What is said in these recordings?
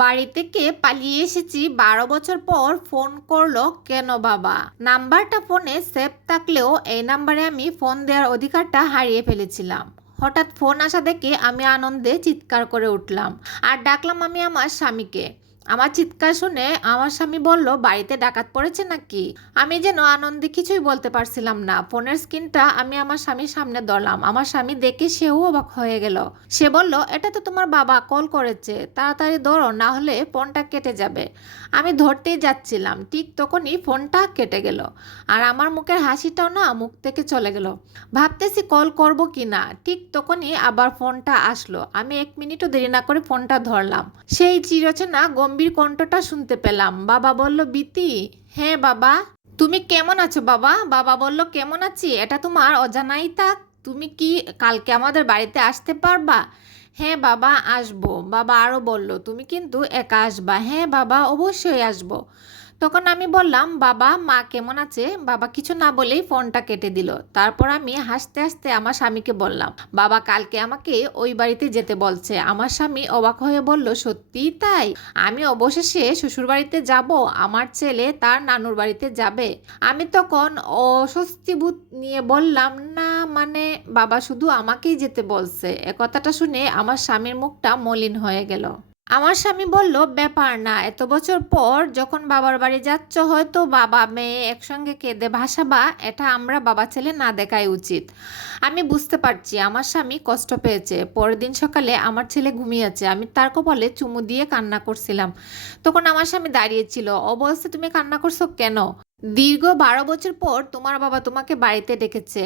বাড়ি থেকে পালিয়ে এসেছি, বারো বছর পর ফোন করল কেন বাবা? নাম্বারটা ফোনে সেভ থাকলেও এই নাম্বারে আমি ফোন দেওয়ার অধিকারটা হারিয়ে ফেলেছিলাম। হঠাৎ ফোন আসা দেখে আমি আনন্দে চিৎকার করে উঠলাম। আর ডাকলাম আমি আমার স্বামীকে। আমার চিৎকার শুনে আমার স্বামী বলল, বাড়িতে ডাকাত পড়েছে নাকি? আমি যেন আনন্দে কিছুই বলতে পারছিলাম না। ফোনের স্ক্রিনটা আমি আমার স্বামীর সামনে ধরলাম। আমার স্বামী দেখে সেও অবাক হয়ে গেল। সে বলল, এটা তো তোমার বাবা কল করেছে। তাড়াতাড়ি ধরো, না হলে ফোনটা কেটে যাবে। আমি ধরতেই যাচ্ছিলাম। ঠিক তখনই ফোনটা কেটে গেল। আর আমার মুখের হাসিটাও না মুখ থেকে চলে গেল। ভাবতেছি কল করব কি না ঠিক তখনই আবার ফোনটা আসলো। আমি এক মিনিটও দেরি না করে ফোনটা ধরলাম। সেই চিরচেনা গম্ভীর কণ্ঠটা শুনতে পেলাম। বাবা বলল, বিতি হ্যাঁ বাবা। তুমি কেমন আছো বাবা? বাবা বলল, কেমন আছি? এটা তোমার অজানাই থাক। তুমি কি কালকে আমাদের বাড়িতে আসতে পারবা? হ্যাঁ বাবা, আসব। বাবা আরও বলল, তুমি কিন্তু একা আসবা। হ্যাঁ বাবা, অবশ্যই আসব। তখন আমি বললাম, বাবা, মা কেমন আছে? বাবা কিছু না বলেই ফোনটা কেটে দিল। তারপর আমি হাসতে হাসতে আমার স্বামীকে বললাম, বাবা, কালকে আমাকে ওই বাড়িতে যেতে বলছে। আমার স্বামী অবাক হয়ে বলল, সত্যি তাই? আমি অবশেষে শ্বশুর বাড়িতে যাব, আমার ছেলে তার নানুর বাড়িতে যাবে। আমি তখন অস্বস্তি বোধ নিয়ে বললাম, না মানে বাবা শুধু আমাকেই যেতে বলছে। একথাটা শুনে আমার স্বামীর মুখটা মলিন হয়ে গেল। আমার স্বামী বলল, ব্যাপার না, এত বছর পর যখন বাবার বাড়ি যাচ্ছ, হয়তো বাবা মেয়ে একসঙ্গে কেঁদে ভাসাবা, এটা আমরা বাবা ছেলে না দেখাই উচিত। আমি বুঝতে পারছি, আমার স্বামী কষ্ট পেয়েছে। পরের দিন সকালে আমার ছেলে ঘুমিয়েছে। আমি তার কপালে চুমু দিয়ে কান্না করছিলাম। তখন আমার স্বামী দাঁড়িয়েছিল। বলছে, তুমি কান্না করছ কেন? দীর্ঘ বারো বছর পর তোমার বাবা তোমাকে বাড়িতে ডেকেছে।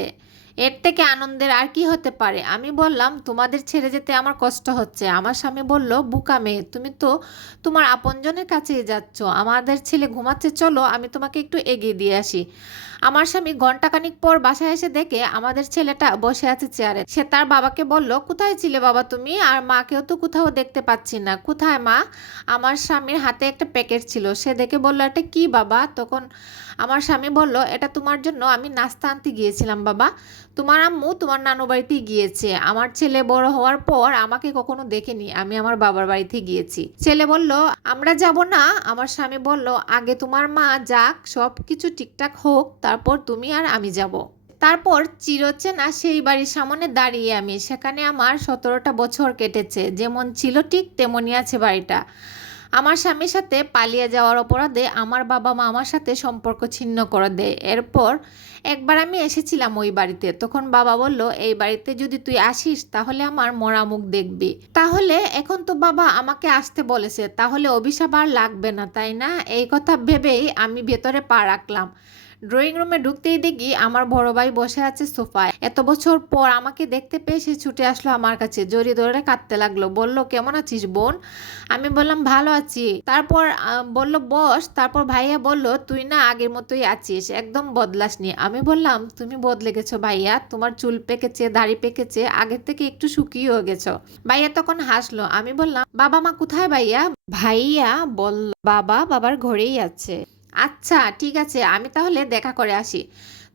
এর থেকে আনন্দের আর কি হতে পারে? আমি বললাম, তোমাদের ছেড়ে যেতে আমার কষ্ট হচ্ছে। আমার স্বামী বলল, বুকা মেয়ে, তুমি তো তোমার আপনজনের কাছেই যাচ্ছ। আমাদের ছেলে ঘুমাচ্ছে, চলো আমি তোমাকে একটু এগিয়ে দিয়ে আসি। আমার স্বামী ঘন্টাখানিক পর বাসায় এসে দেখে আমাদের ছেলেটা বসে আছে চেয়ারে। সে তার বাবাকে বলল, কোথায় ছিলে বাবা তুমি? আর মাকেও তো কোথাও দেখতে পাচ্ছি না। কোথায় মা? আমার স্বামীর হাতে একটা প্যাকেট ছিল। সে দেখে বলল, এটা কি বাবা? তখন আমার স্বামী বলল, এটা তোমার জন্য আমি নাস্তা আনতে গিয়েছিলাম বাবা। তোমার আম্মু তোমার নানু বাড়িতে গিয়েছে। আমার ছেলে বড় হওয়ার পর আমাকে কখনো দেখেনি। আমি আমার বাবার বাড়িতে গিয়েছি। ছেলে বলল, আমরা যাব না। আমার স্বামী বলল, আগে তোমার মা যাক সব কিছু ঠিকঠাক হোক, তারপর তুমি আর আমি যাব। তারপর চিরচেনা সেই বাড়ির সামনে দাঁড়িয়ে আমি, সেখানে আমার সতেরোটা বছর কেটেছে। যেমন ছিল ঠিক তেমনই আছে বাড়িটা। আমার স্বামীর সাথে পালিয়ে যাওয়ার অপরাধে আমার বাবা মা আমার সাথে সম্পর্ক ছিন্ন করে দেয়। এরপর একবার আমি এসেছিলাম ওই বাড়িতে। তখন বাবা বলল, এই বাড়িতে যদি তুই আসিস, তাহলে আমার মরা মুখ দেখবি। তাহলে এখন তো বাবা আমাকে আসতে বলেছে, তাহলে অভিশাপ আর লাগবে না, তাই না? এই কথা ভেবেই আমি ভেতরে পা রাখলাম। ড্রয়িং রুমে ঢুকতেই দেখি আমার বড় ভাই বসে আছে সোফায়। এত বছর পর আমাকে দেখতে পেয়ে সে ছুটে আসলো আমার কাছে, জড়িয়ে ধরে কাঁদতে লাগল। বলল, কেমন আছিস বোন? আমি বললাম, ভালো আছি। তারপর বলল, বস। তারপর ভাইয়া বলল, তুই না আগের মতোই আছিস, একদম বদলাসনি। আমি বললাম, তুমি বদলে গেছো ভাইয়া, তোমার চুল পেকেছে, দাড়ি পেকেছে, আগের থেকে একটু শুকিয়েও গেছো। ভাইয়া তখন হাসলো। আমি বললাম, বাবা মা কোথায় ভাইয়া? ভাইয়া বলল, বাবা বাবার ঘরেই আছে। আচ্ছা ঠিক আছে, আমি তাহলে দেখা করে আসি।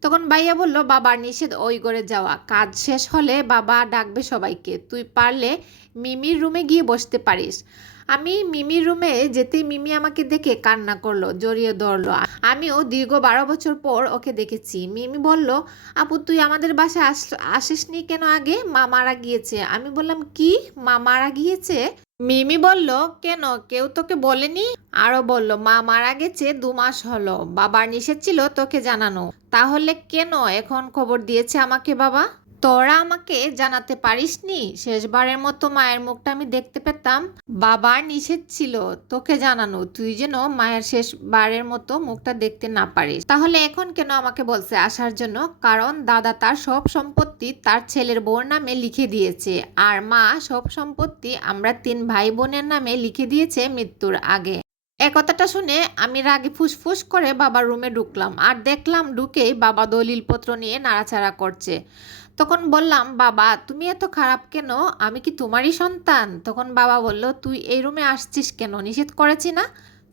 তখন ভাইয়া বলল, বাবার নিষেধ, ওই করে যাওয়া। কাজ শেষ হলে বাবা ডাকবে সবাইকে। তুই পারলে মিমির রুমে গিয়ে বসতে পারিস। আমি মিমির রুমে যেতেই মিমি আমাকে দেখে কান্না করল, জড়িয়ে ধরলো। আমিও দীর্ঘ বারো বছর পর ওকে দেখেছি। মিমি বলল, আপু, তুই আমাদের বাসায় আস, আসিসনি কেন আগে? মা মারা গিয়েছে। আমি বললাম, কি? মা মারা গিয়েছে? মিমি বলল, কেন? কেউ তোকে বলেনি? আরও বলল, মা মারা গেছে দু মাস হলো। বাবার নিষেধ ছিল তোকে জানানো। তাহলে কেন এখন খবর দিয়েছে আমাকে বাবা? তোরা আমাকে জানাতে পারিসনি? শেষবারের মতো মায়ের মুখটা আমি দেখতে পেতাম। বাবার নিষেধ ছিল তোকে জানানো। তুই যেন মায়ের শেষবারের মতো মুখটা দেখতে না পারিস। তাহলে এখন কেন আমাকে বলছে আসার জন্য? কারণ দাদা তার সব সম্পত্তি তার ছেলের বউর নামে লিখে দিয়েছে। আর মা সব সম্পত্তি আমরা তিন ভাই বোনের নামে লিখে দিয়েছে মৃত্যুর আগে। এ কথাটা শুনে আমি রাগে ফুসফুস করে বাবার রুমে ঢুকলাম আর দেখলাম ঢুকেই বাবা দলিলপত্র নিয়ে নাড়াচাড়া করছে। তখন বললাম, বাবা, তুমি এত খারাপ কেন? আমি কি তোমারই সন্তান? তখন বাবা বলল, তুই এই রুমে আসছিস কেন? নিষেধ করেছি না?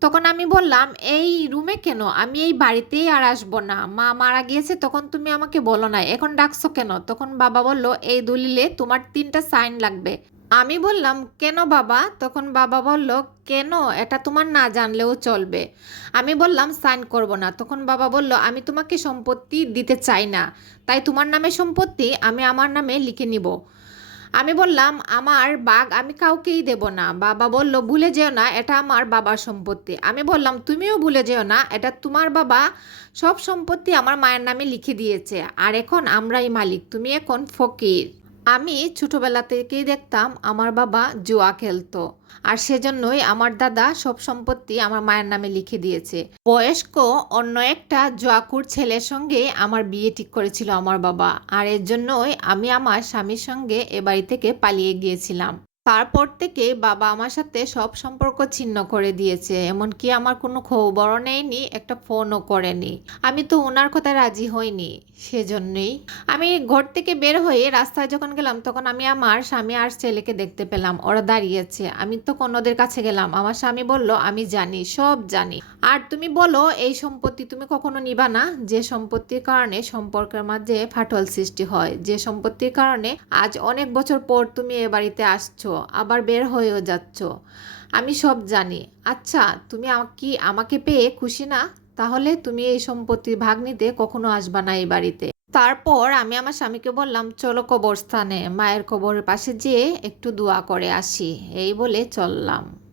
তখন আমি বললাম, এই রুমে কেন? আমি এই বাড়িতেই আর আসব না। মা মারা গিয়েছে, তখন তুমি আমাকে বলো না। এখন ডাকছো কেন? তখন বাবা বলল, এই দলিলে তোমার তিনটা সাইন লাগবে। আমি বললাম, কেন বাবা? তখন বাবা বলল, কেন? এটা তোমার না জানলেও চলবে। আমি বললাম, সাইন করব না। তখন বাবা বলল, আমি তোমাকে সম্পত্তি দিতে চাই না। তাই তোমার নামে সম্পত্তি আমি আমার নামে লিখে নিব। আমি বললাম, আমার বাঘ আমি কাউকেই দেব না। বাবা বলল, ভুলে যেও না, এটা আমার বাবার সম্পত্তি। আমি বললাম, তুমিও ভুলে যেও না, এটা তোমার বাবা সব সম্পত্তি আমার মায়ের নামে লিখে দিয়েছে। আর এখন আমরাই মালিক, তুমি এখন ফকির। আমি ছোটোবেলা থেকেই দেখতাম আমার বাবা জুয়া খেলতো। আর সেজন্যই আমার দাদা সব সম্পত্তি আমার মায়ের নামে লিখে দিয়েছে। বয়স্ক অন্য একটা জুয়াকুর ছেলের সঙ্গে আমার বিয়ে ঠিক করেছিল আমার বাবা। আর এর জন্যই আমি আমার স্বামীর সঙ্গে এ বাড়ি থেকে পালিয়ে গিয়েছিলাম। তারপর থেকে বাবা আমার সাথে সব সম্পর্ক ছিন্ন করে দিয়েছে। এমনকি আমার কোনো খবরও নেয়নি, একটা ফোনও করেনি। আমি তো ওনার কথা রাজি হইনি, সেজন্যই। আমি ঘর থেকে বের হয়ে রাস্তায় যখন গেলাম, তখন আমি আমার স্বামী আর ছেলেকে দেখতে পেলাম। ওরা দাঁড়িয়েছে। আমি তো ওদের কাছে গেলাম। আমার স্বামী বলল, আমি জানি, সব জানি। আর তুমি বলো, এই সম্পত্তি তুমি কখনো নিবা না? যে সম্পত্তির কারণে সম্পর্কের মাঝে ফাটল সৃষ্টি হয়। যে সম্পত্তির কারণে আজ অনেক বছর পর তুমি এ বাড়িতে আসছো। আবার বের হয়েও যাচ্ছ। আমি সব জানি। আচ্ছা তুমি কি আমাকে পেয়ে খুশি না? তাহলে তুমি এই সম্পত্তির ভাগ নিতে কখনো আসবা না এই বাড়িতে। তারপর আমি আমার স্বামীকে বললাম, চলো কবরস্থানে। মায়ের কবরের পাশে যেয়ে একটু দোয়া করে আসি। এই বলে চললাম।